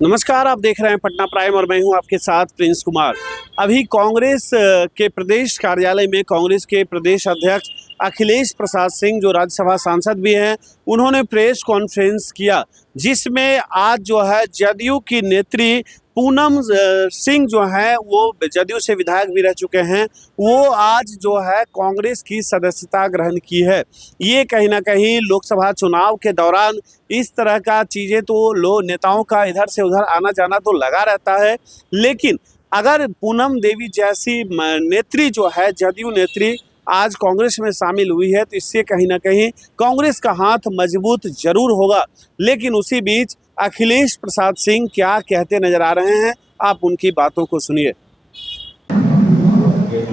नमस्कार, आप देख रहे हैं पटना प्राइम और मैं हूं आपके साथ प्रिंस कुमार। अभी कांग्रेस के प्रदेश कार्यालय में कांग्रेस के प्रदेश अध्यक्ष अखिलेश प्रसाद सिंह, जो राज्यसभा सांसद भी हैं, उन्होंने प्रेस कॉन्फ्रेंस किया, जिसमें आज जो है जदयू की नेत्री पूनम सिंह जो है, वो जदयू से विधायक भी रह चुके हैं, वो आज जो है कांग्रेस की सदस्यता ग्रहण की है। ये कहीं ना कहीं लोकसभा चुनाव के दौरान इस तरह का चीज़ें तो नेताओं का इधर से उधर आना जाना तो लगा रहता है, लेकिन अगर पूनम देवी जैसी नेत्री जो है, जदयू नेत्री, आज कांग्रेस में शामिल हुई है, तो इससे कहीं ना कहीं कांग्रेस का हाथ मजबूत जरूर होगा। लेकिन उसी बीच अखिलेश प्रसाद सिंह क्या कहते नजर आ रहे हैं, आप उनकी बातों को सुनिए।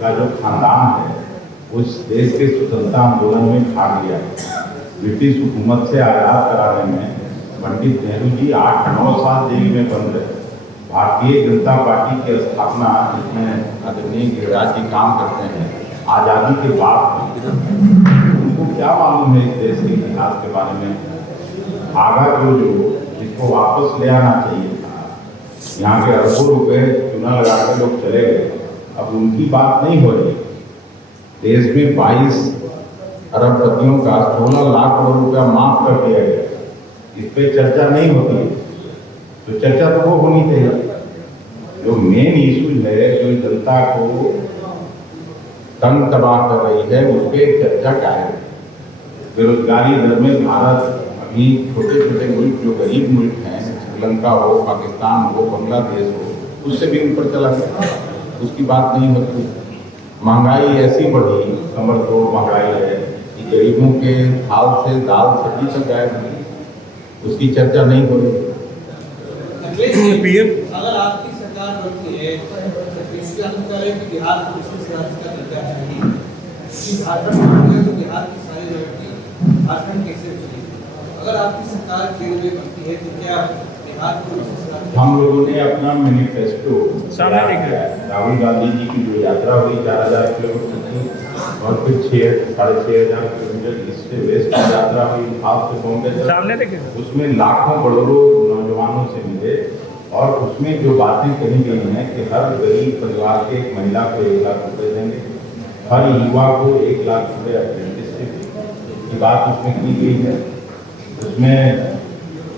का जो खानदान है उस देश के स्वतंत्रता आंदोलन में भाग लिया। ब्रिटिश हुकूमत से आज़ाद कराने में पंडित नेहरू जी 8-9 साल जेल में बंद रहे। भारतीय जनता पार्टी की स्थापना, जिसमें आदरणीय गिरिराज जी काम करते हैं, आज़ादी के बाद उनको क्या मालूम है इस देश के इतिहास के बारे में। आगा जो जिसको वापस ले आना चाहिए था, यहाँ के अरबों रुपए चुना लगा के लोग चले गए, अब उनकी बात नहीं हो रही। देश में 22 अरबपतियों का 16 लाख करोड़ रुपया माफ कर दिया गया, इस पे चर्चा नहीं होती है। तो चर्चा तो वो होनी चाहिए। जो मेन इशू है, जो जनता को तंग तबाह कर रही है, उस पर चर्चा क्या है। बेरोजगारी दर में भारत अभी छोटे छोटे मुल्क, जो गरीब मुल्क हैं, श्रीलंका हो, पाकिस्तान हो, बांग्लादेश हो, उससे भी ऊपर चला गया, उसकी बात नहीं होती। महंगाई ऐसी बढ़ी, कमर तोड़ महंगाई है कि गरीबों के थाल से दाल सब्जी तक गायब नहीं, उसकी चर्चा नहीं हो रही। अगर आपकी सरकार बनती है तो इसके अंदर है कि बिहार को विशेष राज्य का दर्जा चाहिए, कि झारखंड बनती है तो बिहार की सारी व्यक्ति झारखंड कैसे चलेगी। अगर आपकी सरकार केंद्र में बनती है तो क्या बिहार को विशेष राज्य। हम लोगों ने अपना मैनिफेस्टो राहुल गांधी जी की जो यात्रा हुई 4000 किलोमीटर की, और फिर 6,500 किलोमीटर ईस्ट से वेस्ट की यात्रा हुई, हाथ से बॉम्बे, उसमें लाखों करोड़ों नौजवानों से मिले, और उसमें जो बातें कही गई हैं कि हर गरीब परिवार के एक महिला को 1 लाख रुपए देंगे, हर युवा को 1 लाख रुपए अप्रेंटिसशिप की बात उसमें की गई है। उसमें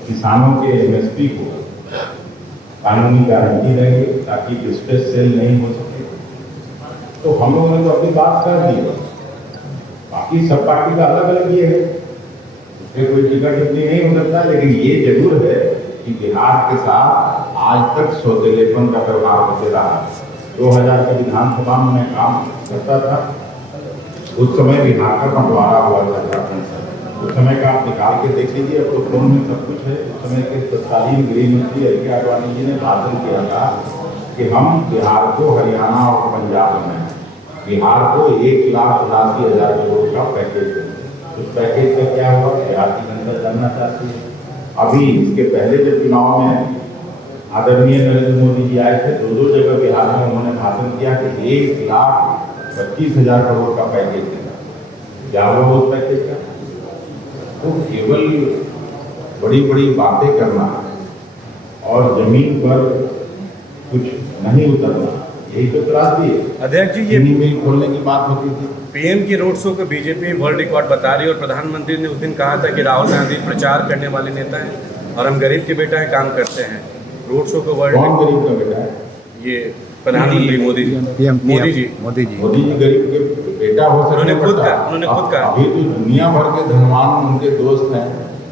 किसानों के MSP को कानूनी गारंटी देंगे ताकि डिस्ट्रेस सेल नहीं हो सके। तो हम लोगों ने तो अपनी बात कर दी, बाकी सब पार्टी का अलग अलग ये है, उसमें कोई टीका टिप्पणी नहीं हो सकता। लेकिन ये जरूर है कि बिहार के साथ आज तक सौतेलेपन का व्यवहार होते रहा। 2000 का विधानसभा में मैं काम करता था, उस समय बिहार का बंटवारा हुआ था झारखंड से। उस समय का आप निकाल के देख लीजिए, अब तो फोन में सब कुछ है। उस समय के तत्कालीन गृह मंत्री LK आडवाणी जी ने भाषण किया था कि हम बिहार को हरियाणा और पंजाब में, बिहार को 1,82,000 करोड़ का पैकेज दें। उस पैकेज का क्या हुआ, बिहार की जनता जानना चाहती है। अभी इसके पहले जब चुनाव में आदरणीय नरेंद्र मोदी जी आए थे, 2 जगह बिहार में उन्होंने भाषण किया कि 1,25,000 करोड़ का पैकेज देगा। क्या हुआ उस पैकेज का? तो केवल बड़ी बड़ी बातें करना और जमीन पर कुछ नहीं उतरना, यही तो त्रासदी है। अध्यक्ष जी, ये मिल खोलने की बात होती थी। PM की रोड शो को बीजेपी वर्ल्ड रिकॉर्ड बता रही है, और प्रधानमंत्री ने उस दिन कहा था कि राहुल गांधी प्रचार करने वाले नेता हैं और हम गरीब के बेटा है, काम करते हैं। रोड शो को वर्ल्ड। कौन गरीब का बेटा है? ये प्रधानमंत्री मोदी जी। मोदी जी गरीब के बेटा हो सकते। उन्होंने खुद कहा। अभी तो दुनिया भर के धनवान उनके दोस्त हैं।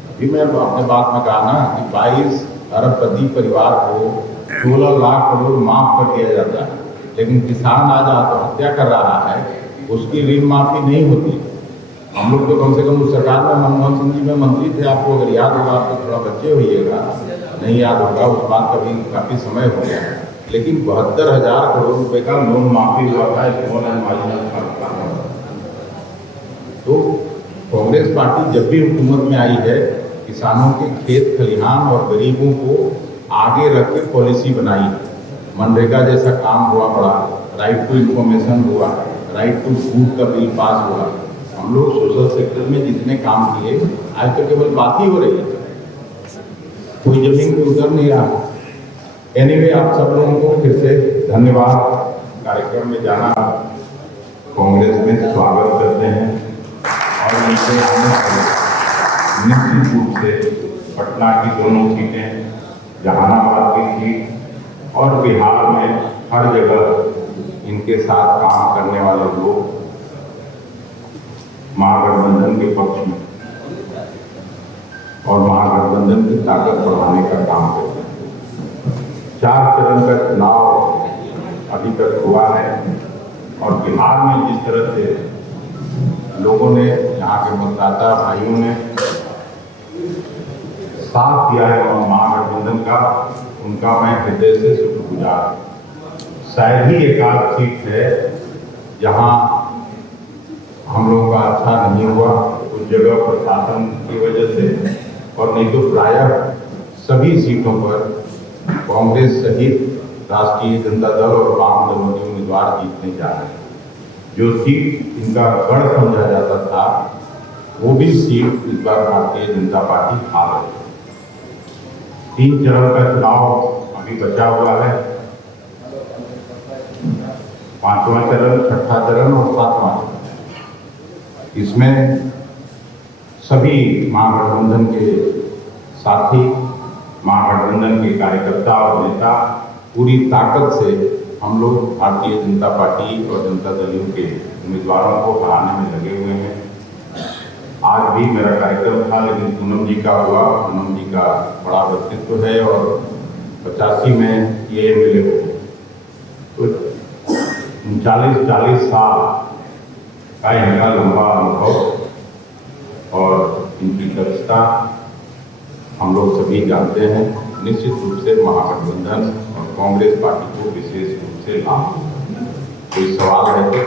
अभी मैं अपने बात में कहा ना कि 22 अरबपति परिवार को 16 लाख करोड़ माफ कर दिया जाता है, लेकिन किसान आज आत्महत्या कर रहा है, उसकी ऋण माफी नहीं होती। हम लोग तो कम से कम उस सरकार में मनमोहन सिंह जी में मंत्री थे, आपको अगर याद होगा, आप तो थोड़ा बच्चे होइएगा, नहीं याद होगा, उस बात का भी काफ़ी समय हो गया। लेकिन 72,000 करोड़ रुपए का लोन माफी हुआ था स्मॉल एंड मार्जिनल फर्म का। तो कांग्रेस पार्टी जब भी हुकूमत में आई है, किसानों के खेत खलिहान और गरीबों को आगे रख के पॉलिसी बनाई। मनरेगा जैसा काम हुआ बड़ा, राइट टू इंफॉर्मेशन हुआ, राइट टू फूड का बिल पास हुआ। हम लोग सोशल सेक्टर में जितने काम किए, आज तो केवल बात ही हो रही है, कोई जमीन पे उतर नहीं रहा। एनीवे आप सब लोगों को फिर से धन्यवाद। कार्यक्रम में जाना कांग्रेस में स्वागत करते हैं और इनसे आने से निश्चित रूप से पटना की दोनों सीटें, जहानाबाद की सीट और बिहार में हर जगह इनके साथ काम करने वाले लोग महागठबंधन के पक्ष में और महागठबंधन की ताकत बढ़ाने का काम करते हैं। 4 चरण का चुनाव अभी तक हुआ है और बिहार में जिस तरह से लोगों ने, यहाँ के मतदाता भाइयों ने साथ दिया है और महागठबंधन का, उनका मैं हृदय से शुक्रगुजार। शायद ही एक आध सीट है जहाँ हम लोगों का अच्छा नहीं हुआ, उस जगह प्रशासन की वजह से, और नहीं तो प्रायः सभी सीटों पर कांग्रेस सहित राष्ट्रीय जनता दल और वाम दलों के उम्मीदवार जीतने जा रहे हैं। जो सीट इनका गढ़ समझा जाता था, वो भी सीट इस बार भारतीय जनता पार्टी हार रही है। 3 चरण का चुनाव अभी बचा हुआ है, 5वां चरण, 6ठा चरण और 7वां चरण। इसमें सभी महागठबंधन के साथी, महागठबंधन के कार्यकर्ता और नेता पूरी ताकत से हम लोग भारतीय जनता पार्टी और जनता दलों के उम्मीदवारों को हराने में लगे हुए हैं। आज भी मेरा कार्यक्रम था, लेकिन पूनम जी का हुआ। पूनम जी का बड़ा व्यक्तित्व है और 85 में ये मिले हो, तो 39-40 साल का इनका लंबा अनुभव और इनकी दक्षता हम लोग सभी जानते हैं। निश्चित रूप से महागठबंधन और कांग्रेस पार्टी को विशेष रूप से लाभ। कोई सवाल है तो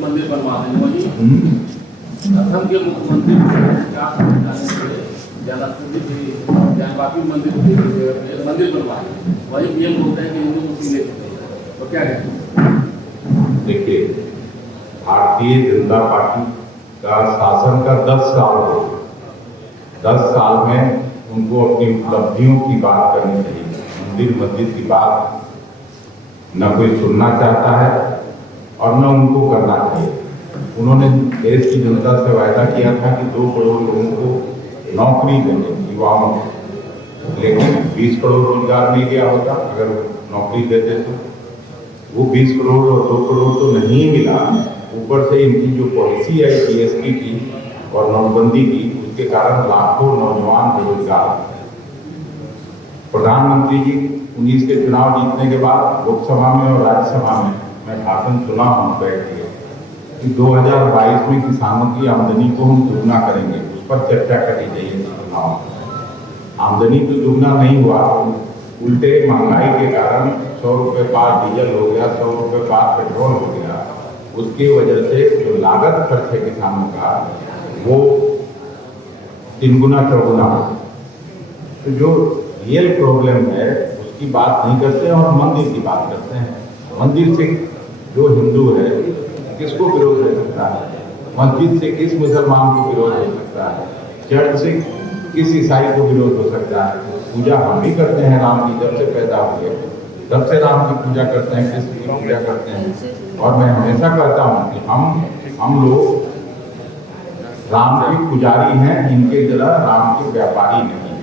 मंदिर बनवा दें, वही असम के मुख्यमंत्री ज्ञानवापी मंदिर बनवाए, वही नियम होता है कि हिंदू मुस्लिम नहीं, तो क्या कहते? देखिए, भारतीय जनता पार्टी का शासन का 10 साल हो, 10 साल में उनको अपनी उपलब्धियों की बात करनी चाहिए। मंदिर मस्जिद की बात न कोई सुनना चाहता है और न उनको करना चाहिए। उन्होंने देश की जनता से वायदा किया था कि 2 करोड़ लोगों को नौकरी देंगे, युवाओं को, लेकिन 20 करोड़ रोजगार नहीं दिया होता अगर नौकरी देते तो। वो 20 करोड़ और 2 करोड़ तो नहीं मिला, ऊपर से इनकी जो पॉलिसी है जीएसटी की और नोटबंदी की, उसके कारण लाखों नौजवान बेरोजगार। प्रधानमंत्री जी 19 के चुनाव जीतने के बाद लोकसभा में और राज्यसभा में मैं भाषण सुना हूँ बैठ के कि 2022 में किसानों की आमदनी को हम दुगना करेंगे, उस पर चर्चा करी जाइए चुनाव। आमदनी तो दुगना नहीं हुआ, उल्टे महंगाई के कारण 100 रुपये पार डीजल हो गया, 100 रुपये पार पेट्रोल हो गया। उसकी वजह से जो लागत खर्च है किसानों का, वो 3 गुना 4 गुना हो। तो जो रियल प्रॉब्लम है उसकी बात नहीं करते हैं और मंदिर की बात करते हैं। मंदिर से जो हिंदू है किसको विरोध हो सकता है? मस्जिद से किस मुसलमान को विरोध हो सकता है? चर्च से किस ईसाई को विरोध हो सकता है? पूजा हम भी करते हैं, राम की जब से पैदा हुए तब से राम की पूजा करते हैं, कृष्ण की पूजा करते हैं। और मैं हमेशा कहता हूँ कि हम लोग राम के पुजारी हैं, इनके जरा राम के व्यापारी नहीं है।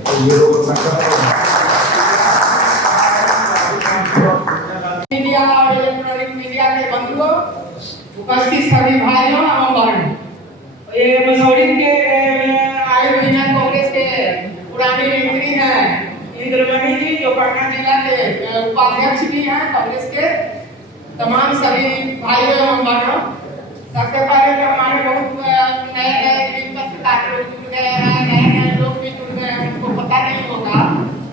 तो ये लोग अपना करते हैं। मीडिया और इलेक्ट्रॉनिक मीडिया के बंधुओं, उपस्थित सभी भाइयों एवं बहनों, ये मसौरी के आए हुए हैं कांग्रेस के पुराने मंत्री हैं इंद्रमणि जी, जो पटना जिला के उपाध्यक्ष भी हैं कांग्रेस के। तमाम सभी भाइयों एवं बहनों, सबसे पहले तो हमारे बहुत नए पत्रकार लोग जुड़ गए हैं, नए लोग भी जुड़ गए हैं, उनको पता नहीं होगा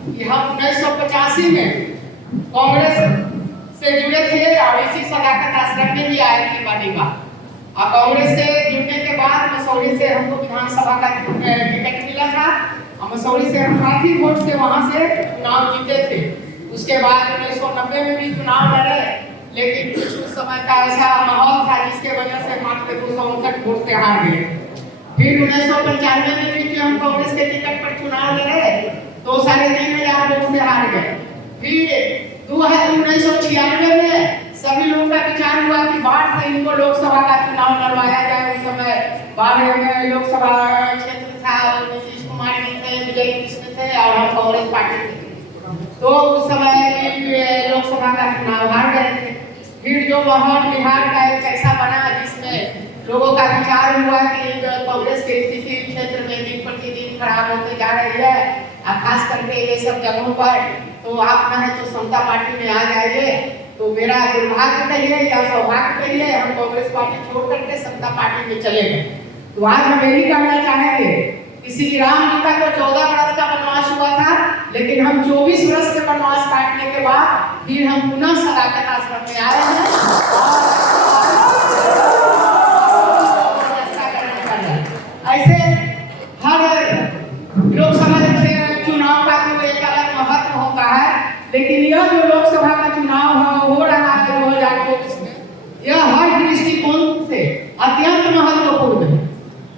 कि हम 1985 में कांग्रेस से जुड़े थे और इसी सदाकत आश्रम में ही आए थे पहली बार। और कांग्रेस से जुड़ने के बाद मसौरी से हमको विधानसभा का टिकट मिला था और मसौरी से हम काफी वोट से वहां से चुनाव जीते थे। उसके बाद 1990 में भी चुनाव लड़े, लेकिन कुछ समय का ऐसा माहौल था जिसके वजह से मात्र 259 वोट से हार गए। फिर 1995 में भी हम कांग्रेस के टिकट पर चुनाव लड़े तो 3,500 वोट से हार गए। फिर 1996 में सभी लोगों का विचार हुआ कि बाढ़ से इनको लोकसभा का चुनाव लड़वाया जाए। उस समय बाढ़ में लोकसभा क्षेत्र था, नीतीश कुमार जी थे, विजय कृष्ण थे और हम कांग्रेस पार्टी थे। तो उस समय लोकसभा का चुनाव हार गए थे। फिर जो माहौल बिहार का एक ऐसा बना जिसमें लोगों का विचार हुआ कि कांग्रेस की स्थिति क्षेत्र में दिन प्रतिदिन खराब होते जा रही है, खास करके ये सब जगहों पर, तो आप ना है तो समता पार्टी में आ जाइए। तो मेरा दुर्भाग्य कहिए या सौभाग्य कहिए, हम कांग्रेस पार्टी छोड़ करके समता पार्टी में चले गए। तो आज हम यही कहना चाहेंगे, किसी राम जी को 14 वर्ष का वनवास हुआ था, लेकिन हम 24 वर्ष के वनवास काटने के बाद फिर हम पुनः सदाकत आश्रम में आए हैं। ऐसे हर लोकसभा चुनाव का तो एक अलग महत्व होता है, लेकिन यह जो लोकसभा का चुनाव हो रहा है 2024 में, यह हर दृष्टिकोण से अत्यंत महत्वपूर्ण है।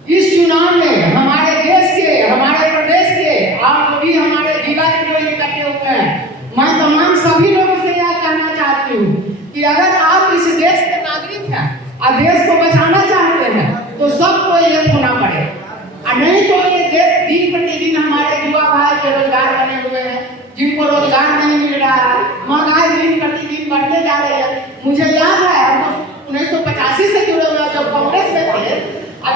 इस चुनाव में हमारे देश के, हमारे प्रदेश के और जो भी हमारे जिला के जो इकट्ठे हुए हैं, मैं तमाम सभी लोगों से यह कहना चाहती हूँ कि अगर आप इस देश के नागरिक हैं और देश को बचाना चाहते हैं तो सबको एक होना पड़ेगा। और नहीं तो ये देश दिन प्रतिदिन हमारे युवा भाई बेरोजगार बने हुए हैं, जिनको रोजगार नहीं मिल रहा है, महंगाई दिन प्रतिदिन बढ़ते जा रही है। मुझे याद है हम 1985 से जुड़े हुए जब कांग्रेस में थे,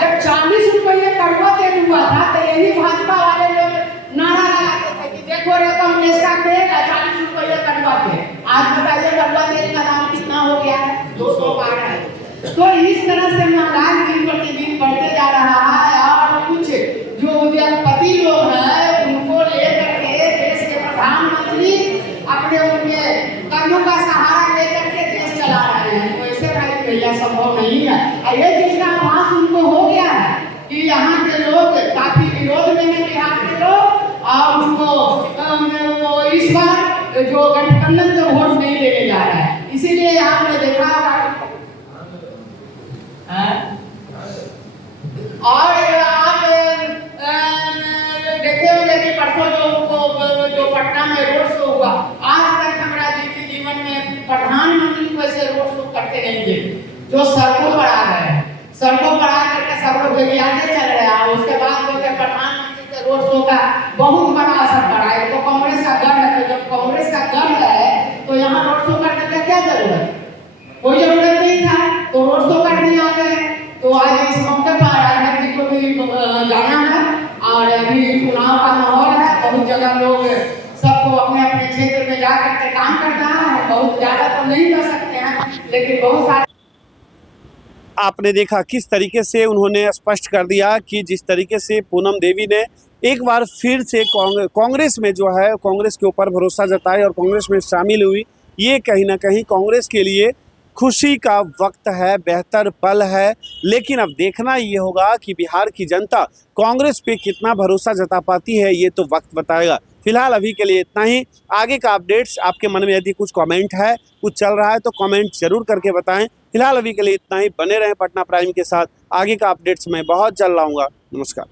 जब 40 रुपये कड़वा तेल हुआ था तो यही भाजपा वाले लोग नारा लगाते थे कि देखो रे कांग्रेस का तेल 40 रुपये कड़वा तेल। आज बताइए कड़वा तेल का दाम कितना हो गया है, 200 पार है। तो इस तरह से महंगाई दिन प्रतिदिन बढ़ते जा रहा है और कुछ जो उद्योगपति लोग हैं उनको लेकर के देश के प्रधानमंत्री अपने उनके कर्मों का सहारा लेकर के देश चला रहे हैं। तो ऐसे भाई यह संभव नहीं है। ये चीज का आभास उनको हो गया है कि यहाँ के लोग काफी विरोध में है, बिहार के लोग, और उनको इस बार जो गठबंधन का वोट नहीं देने जा रहा है। इसीलिए आपने देखा होगा और आप देखे होंगे कि परसों जो पटना में रोड शो हुआ, आज तक हमारा जीवन में प्रधानमंत्री को ऐसे रोड शो करते नहीं देखे, जो सड़कों पर आ गए हैं। सड़कों पर आकर के सब लोग आगे चल रहे हैं। उसके बाद प्रधानमंत्री के रोड शो का बहुत बड़ा असर पड़ा है। तो कांग्रेस का गढ़ है, तो जब कांग्रेस का गढ़ है तो यहाँ रोड शो करने का क्या जरूरत, कोई जरूरत नहीं था, तो रोड शो करने आ गए। तो आज इस मौके पर अध्यक्ष जी को भी जाना है और अभी चुनाव का माहौल है, बहुत जगह लोग सबको अपने अपने क्षेत्र में जाकर के काम कर रहा है। बहुत ज्यादा तो नहीं कर सकते हैं, लेकिन बहुत सारे आपने देखा किस तरीके से उन्होंने स्पष्ट कर दिया कि जिस तरीके से पूनम देवी ने एक बार फिर से कांग्रेस में जो है कांग्रेस के ऊपर भरोसा जताया और कांग्रेस में शामिल हुई, ये कहीं ना कहीं कांग्रेस के लिए खुशी का वक्त है, बेहतर पल है। लेकिन अब देखना ये होगा कि बिहार की जनता कांग्रेस पे कितना भरोसा जता पाती है, ये तो वक्त बताएगा। फिलहाल अभी के लिए इतना ही। आगे का अपडेट्स आपके मन में यदि कुछ कमेंट है, कुछ चल रहा है तो कमेंट जरूर करके बताएं। फिलहाल अभी के लिए इतना ही। बने रहें पटना प्राइम के साथ, आगे का अपडेट्स मैं बहुत जल्द लाऊंगा। नमस्कार।